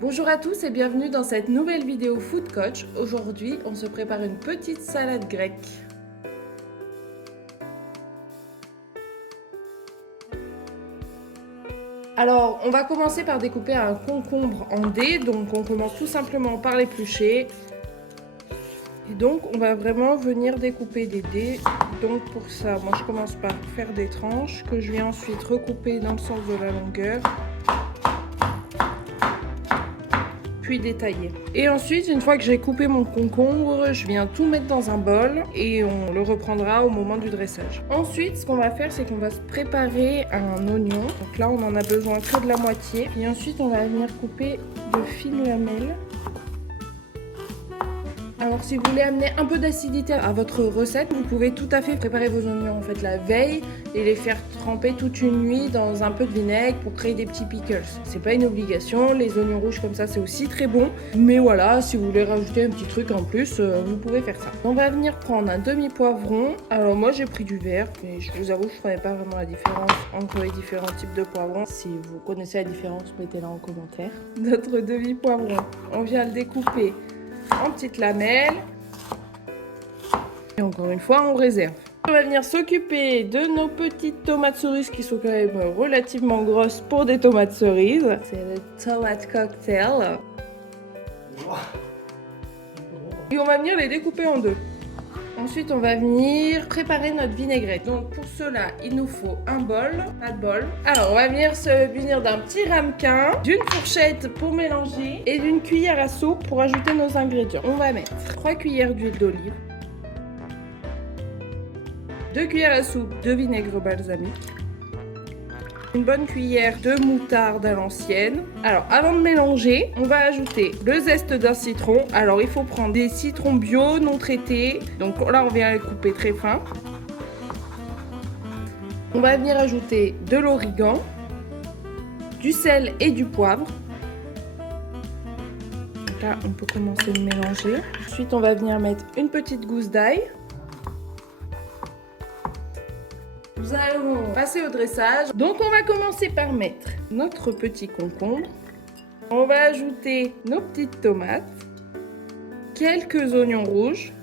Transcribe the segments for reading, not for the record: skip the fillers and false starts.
Bonjour à tous et bienvenue dans cette nouvelle vidéo Food Coach. Aujourd'hui, on se prépare une petite salade grecque. Alors, on va commencer par découper un concombre en dés. Donc, on commence tout simplement par l'éplucher. Et donc, on va vraiment venir découper des dés. Donc, pour ça, moi, je commence par faire des tranches que je vais ensuite recouper dans le sens de la longueur. Puis détailler. Et ensuite, une fois que j'ai coupé mon concombre, je viens tout mettre dans un bol et on le reprendra au moment du dressage. Ensuite, ce qu'on va faire, c'est qu'on va se préparer un oignon. Donc là, on en a besoin que de la moitié. Et ensuite, on va venir couper de fines lamelles. Alors si vous voulez amener un peu d'acidité à votre recette, vous pouvez tout à fait préparer vos oignons en fait la veille et les faire tremper toute une nuit dans un peu de vinaigre pour créer des petits pickles. C'est pas une obligation, les oignons rouges comme ça c'est aussi très bon, mais voilà, si vous voulez rajouter un petit truc en plus, vous pouvez faire ça. On va venir prendre un demi-poivron. Alors moi j'ai pris du vert, mais je vous avoue je ne connais pas vraiment la différence entre les différents types de poivrons. Si vous connaissez la différence, mettez-la en commentaire. Notre demi-poivron, on vient le découper en petites lamelles et encore une fois on réserve. On va venir s'occuper de nos petites tomates cerises qui sont quand même relativement grosses pour des tomates cerises. C'est le tomate cocktail. Et on va venir les découper en deux. Ensuite, on va venir préparer notre vinaigrette. Donc pour cela, il nous faut un bol, pas de bol. Alors, on va venir se munir d'un petit ramequin, d'une fourchette pour mélanger et d'une cuillère à soupe pour ajouter nos ingrédients. On va mettre 3 cuillères d'huile d'olive, 2 cuillères à soupe de vinaigre balsamique, une bonne cuillère de moutarde à l'ancienne. Alors avant de mélanger, on va ajouter le zeste d'un citron. Alors il faut prendre des citrons bio non traités. Donc là on vient les couper très fin. On va venir ajouter de l'origan, du sel et du poivre. Donc là on peut commencer de mélanger. Ensuite on va venir mettre une petite gousse d'ail. Nous allons passer au dressage. Donc on va commencer par mettre notre petit concombre. On va ajouter nos petites tomates, quelques oignons rouges.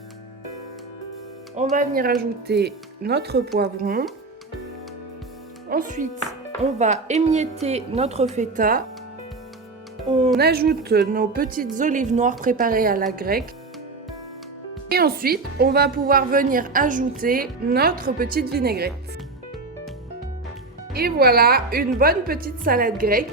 On va venir ajouter notre poivron. Ensuite, on va émietter notre feta. On ajoute nos petites olives noires préparées à la grecque. Et ensuite, on va pouvoir venir ajouter notre petite vinaigrette. Et voilà, une bonne petite salade grecque.